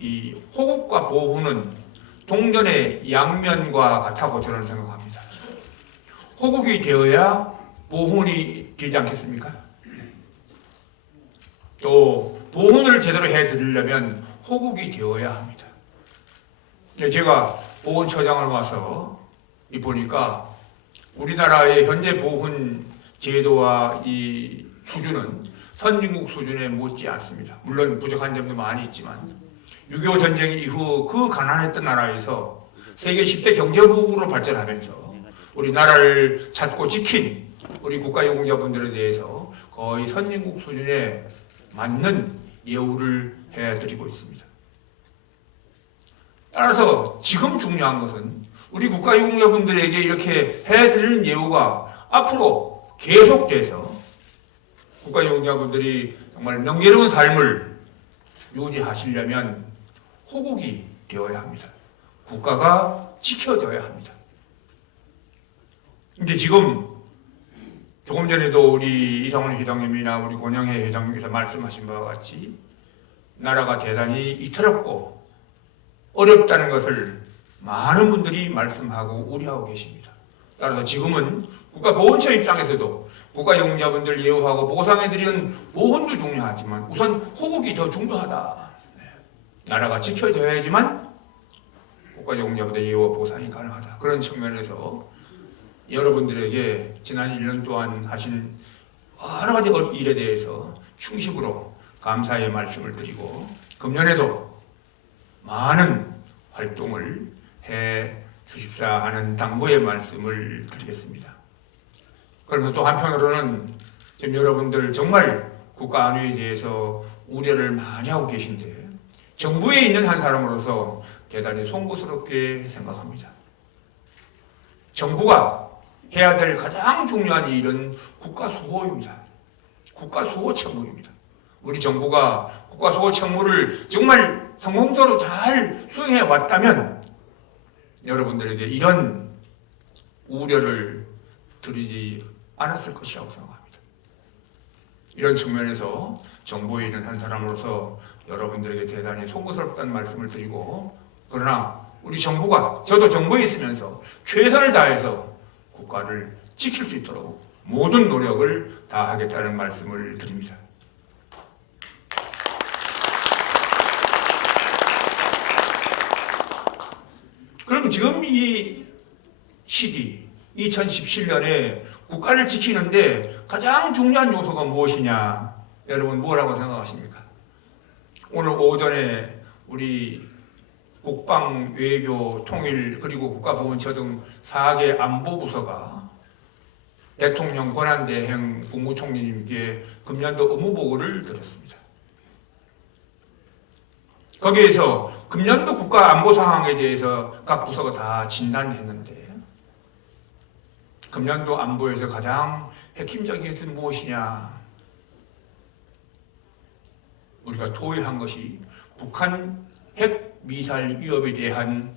이 호국과 보훈은 동전의 양면과 같다고 저는 생각합니다. 호국이 되어야 보훈이 되지 않겠습니까? 또 보훈을 제대로 해드리려면 호국이 되어야 합니다. 제가 보훈처장을 와서 보니까 우리나라의 현재 보훈 제도와 이 수준은 선진국 수준에 못지 않습니다. 물론 부족한 점도 많이 있지만 6.25 전쟁 이후 그 가난했던 나라에서 세계 10대 경제국으로 발전하면서 우리나라를 찾고 지킨 우리 국가유공자분들에 대해서 거의 선진국 수준에 맞는 예우를 해드리고 있습니다. 따라서 지금 중요한 것은 우리 국가유공자분들에게 이렇게 해드리는 예우가 앞으로 계속돼서 국가유공자분들이 정말 명예로운 삶을 유지하시려면 호국이 되어야 합니다. 국가가 지켜져야 합니다. 근데 지금 조금 전에도 우리 이상훈 회장님이나 우리 권영회 회장님께서 말씀하신 바와 같이 나라가 대단히 이탈없고 어렵다는 것을 많은 분들이 말씀하고 우려하고 계십니다. 따라서 지금은 국가보훈처 입장에서도 국가유공자분들 예우하고 보상해드리는 보훈도 중요하지만 우선 호국이 더 중요하다. 나라가 지켜져야지만 국가유공자분들 예우와 보상이 가능하다. 그런 측면에서 여러분들에게 지난 1년 동안 하신 여러 가지 일에 대해서 충식으로 감사의 말씀을 드리고 금년에도 많은 활동을 해 주십사 하는 당부의 말씀을 드리겠습니다. 그러면 또 한편으로는 지금 여러분들 정말 국가 안위에 대해서 우려를 많이 하고 계신데 정부에 있는 한 사람으로서 대단히 송구스럽게 생각합니다. 정부가 해야 될 가장 중요한 일은 국가수호입니다. 국가수호 책무입니다. 우리 정부가 국가수호 책무를 정말 성공적으로 잘 수행해 왔다면 여러분들에게 이런 우려를 드리지 않았을 것이라고 생각합니다. 이런 측면에서 정부에 있는 한 사람으로서 여러분들에게 대단히 송구스럽다는 말씀을 드리고 그러나 우리 정부가 저도 정부에 있으면서 최선을 다해서 국가를 지킬 수 있도록 모든 노력을 다하겠다는 말씀을 드립니다. 그럼 지금 이 시기 2017년에 국가를 지키는데 가장 중요한 요소가 무엇이냐? 여러분 뭐라고 생각하십니까? 오늘 오전에 우리 국방, 외교, 통일 그리고 국가보훈처 등 4개 안보부서가 대통령 권한대행 국무총리님께 금년도 업무보고를 드렸습니다. 거기에서 금년도 국가 안보 상황에 대해서 각 부서가 다 진단했는데 금년도 안보에서 가장 핵심적인 것은 무엇이냐? 우리가 토의한 것이 북한 핵미사일 위협에 대한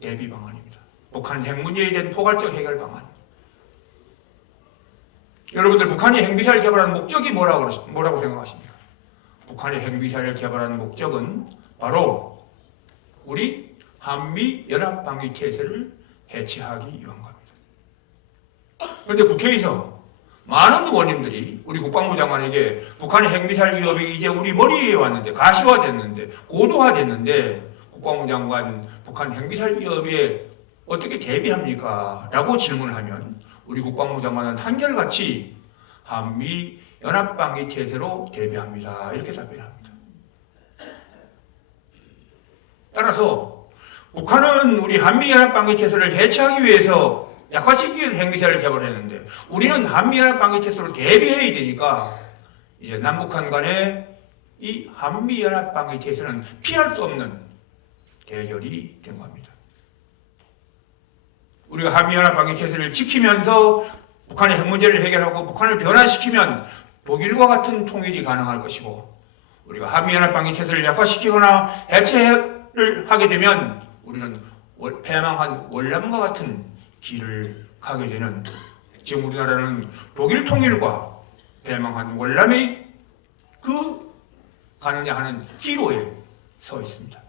대비 방안입니다. 북한 핵 문제에 대한 포괄적 해결 방안. 여러분들 북한이 핵미사일 개발하는 목적이 뭐라고 생각하십니까? 북한이 핵미사일을 개발하는 목적은 바로 우리 한미 연합방위태세를 해체하기 위한 겁니다. 그런데 국회에서 많은 의원님들이 우리 국방부 장관에게 북한의 핵미사일 위협이 이제 우리 머리에 왔는데 가시화됐는데 고도화됐는데 국방부 장관 북한 핵미사일 위협에 어떻게 대비합니까? 라고 질문을 하면 우리 국방부 장관은 한결같이 한미 연합방위태세로 대비합니다. 이렇게 답변합니다. 따라서 북한은 우리 한미연합방위태세를 해체하기 위해서 약화시키기 위해서 핵미사일을 개발했는데 우리는 한미연합방위태세로 대비해야 되니까 이제 남북한 간의 이 한미연합방위태세는 피할 수 없는 대결이 된 겁니다. 우리가 한미연합방위태세를 지키면서 북한의 핵 문제를 해결하고 북한을 변화시키면 독일과 같은 통일이 가능할 것이고 우리가 한미연합방위태세를 약화시키거나 해체를 하게 되면 우리는 패망한 월남과 같은 길을 가게 되는 지금 우리나라는 독일 통일과 패망한 월남이 그 가느냐 하는 기로에 서 있습니다.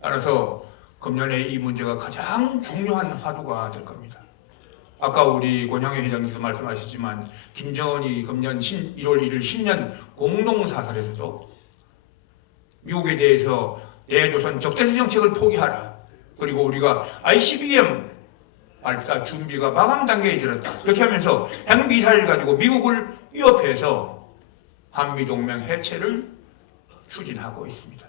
따라서 금년에 이 문제가 가장 중요한 화두가 될 겁니다. 아까 우리 권영애 회장님도 말씀하셨지만 김정은이 금년 1월 1일 신년 공동사설에서도 미국에 대해서 대조선 적대시 정책을 포기하라. 그리고 우리가 ICBM 발사 준비가 마감 단계에 들었다. 이렇게 하면서 핵미사일 가지고 미국을 위협해서 한미동맹 해체를 추진하고 있습니다.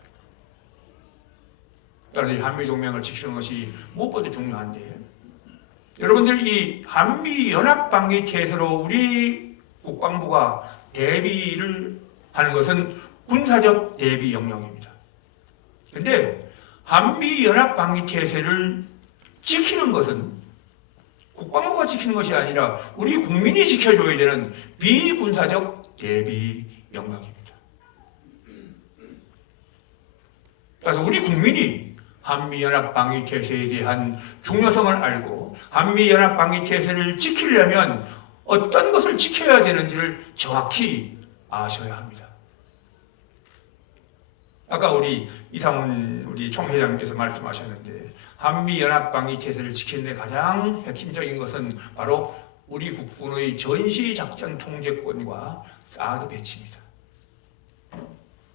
따라서 한미동맹을 지키는 것이 무엇보다 중요한데, 여러분들 이 한미연합방위체제로 우리 국방부가 대비를 하는 것은 군사적 대비 영역입니다. 근데 한미연합방위체제를 지키는 것은 국방부가 지키는 것이 아니라 우리 국민이 지켜줘야 되는 비군사적 대비 영역입니다. 그래서 우리 국민이 한미연합방위체제에 대한 중요성을 알고 한미연합방위체제를 지키려면 어떤 것을 지켜야 되는지를 정확히 아셔야 합니다. 아까 우리 이상훈 우리 총회장님께서 말씀하셨는데 한미연합방위체제를 지키는 데 가장 핵심적인 것은 바로 우리 국군의 전시작전 통제권과 사드 배치입니다.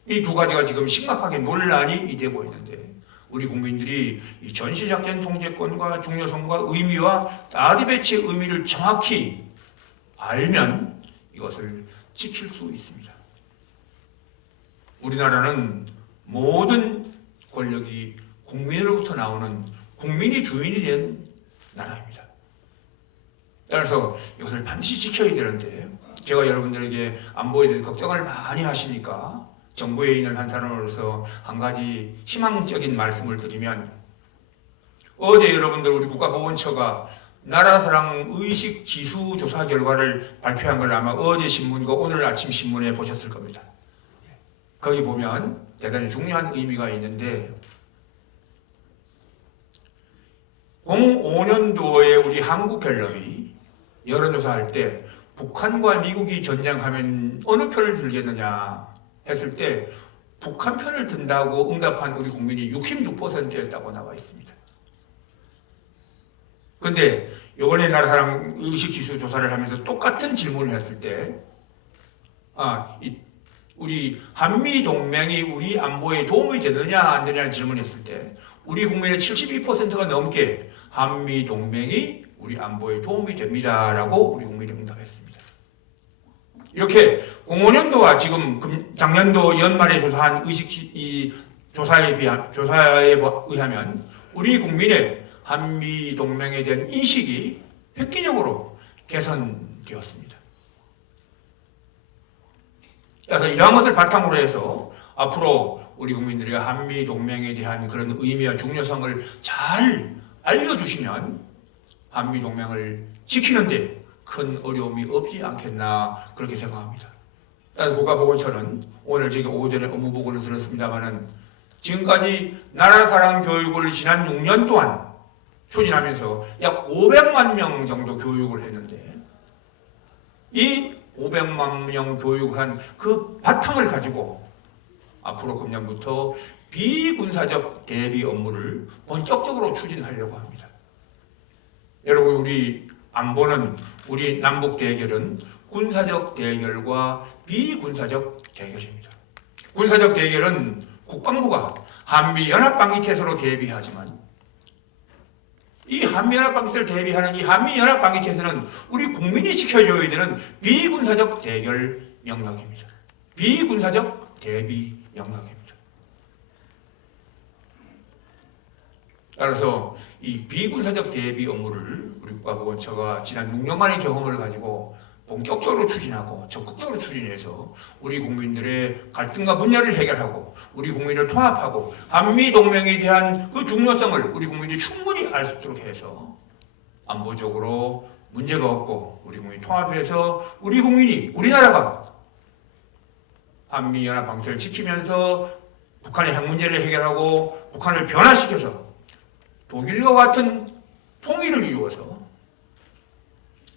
이 두 가지가 지금 심각하게 논란이 되고 있는데 우리 국민들이 이 전시작전 통제권과 중요성과 의미와 사드 배치의 의미를 정확히 알면 이것을 지킬 수 있습니다. 우리나라는 모든 권력이 국민으로부터 나오는 국민이 주인이 된 나라입니다. 따라서 이것을 반드시 지켜야 되는데 제가 여러분들에게 안보에 대해 걱정을 많이 하시니까 정부에 있는 한 사람으로서 한 가지 희망적인 말씀을 드리면, 어제 여러분들 우리 국가보건처가 나라사랑 의식 지수 조사 결과를 발표한 걸 아마 어제 신문과 오늘 아침 신문에 보셨을 겁니다. 거기 보면 대단히 중요한 의미가 있는데 05년도에 우리 한국갤럽이 여론조사할 때 북한과 미국이 전쟁하면 어느 편을 들겠느냐 했을 때 북한 편을 든다고 응답한 우리 국민이 66%였다고 나와 있습니다. 그런데 이번에 나라사랑 의식지수 조사를 하면서 똑같은 질문을 했을 때 우리 한미동맹이 우리 안보에 도움이 되느냐 안 되느냐는 질문을 했을 때 우리 국민의 72%가 넘게 한미동맹이 우리 안보에 도움이 됩니다라고 우리 국민이 응답했습니다. 이렇게 05년도와 지금 작년도 연말에 조사한 조사에 의하면 우리 국민의 한미동맹에 대한 인식이 획기적으로 개선되었습니다. 그래서 이러한 것을 바탕으로 해서 앞으로 우리 국민들이 한미동맹에 대한 그런 의미와 중요성을 잘 알려주시면 한미동맹을 지키는데 큰 어려움이 없지 않겠나 그렇게 생각합니다. 국가보건처는 오늘 제가 오전에 업무보고를 들었습니다마는 지금까지 나라사랑 교육을 지난 6년 동안 추진하면서 약 500만 명 정도 교육을 했는데 이 500만 명 교육한 그 바탕을 가지고 앞으로 금년부터 비군사적 대비 업무를 본격적으로 추진하려고 합니다. 여러분, 우리 안보는 우리 남북 대결은 군사적 대결과 비군사적 대결입니다. 군사적 대결은 국방부가 한미연합방위체제로 대비하지만 이 한미연합방위체제를 대비하는 이 한미연합방위체제는 우리 국민이 지켜줘야 되는 비군사적 대결 영역입니다. 비군사적 대비 영역입니다. 따라서 이 비군사적 대비 업무를 우리 국가보건처가 지난 6년간의 경험을 가지고 본격적으로 추진하고 적극적으로 추진해서 우리 국민들의 갈등과 분열을 해결하고 우리 국민을 통합하고 한미동맹에 대한 그 중요성을 우리 국민이 충분히 알 수 있도록 해서 안보적으로 문제가 없고 우리 국민이 통합해서 우리 국민이 우리나라가 한미연합방위체제를 지키면서 북한의 핵 문제를 해결하고 북한을 변화시켜서 독일과 같은 통일을 이루어서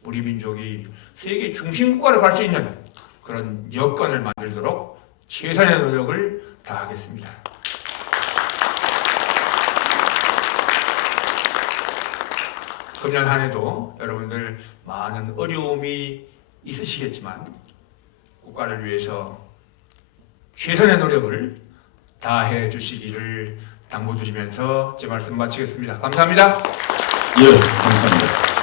우리 민족이 세계 중심국가로 갈 수 있는 그런 여건을 만들도록 최선의 노력을 다하겠습니다. 금년 한 해도 여러분들 많은 어려움이 있으시겠지만 국가를 위해서 최선의 노력을 다해 주시기를 당부드리면서 제 말씀 마치겠습니다. 감사합니다. 예, 감사합니다.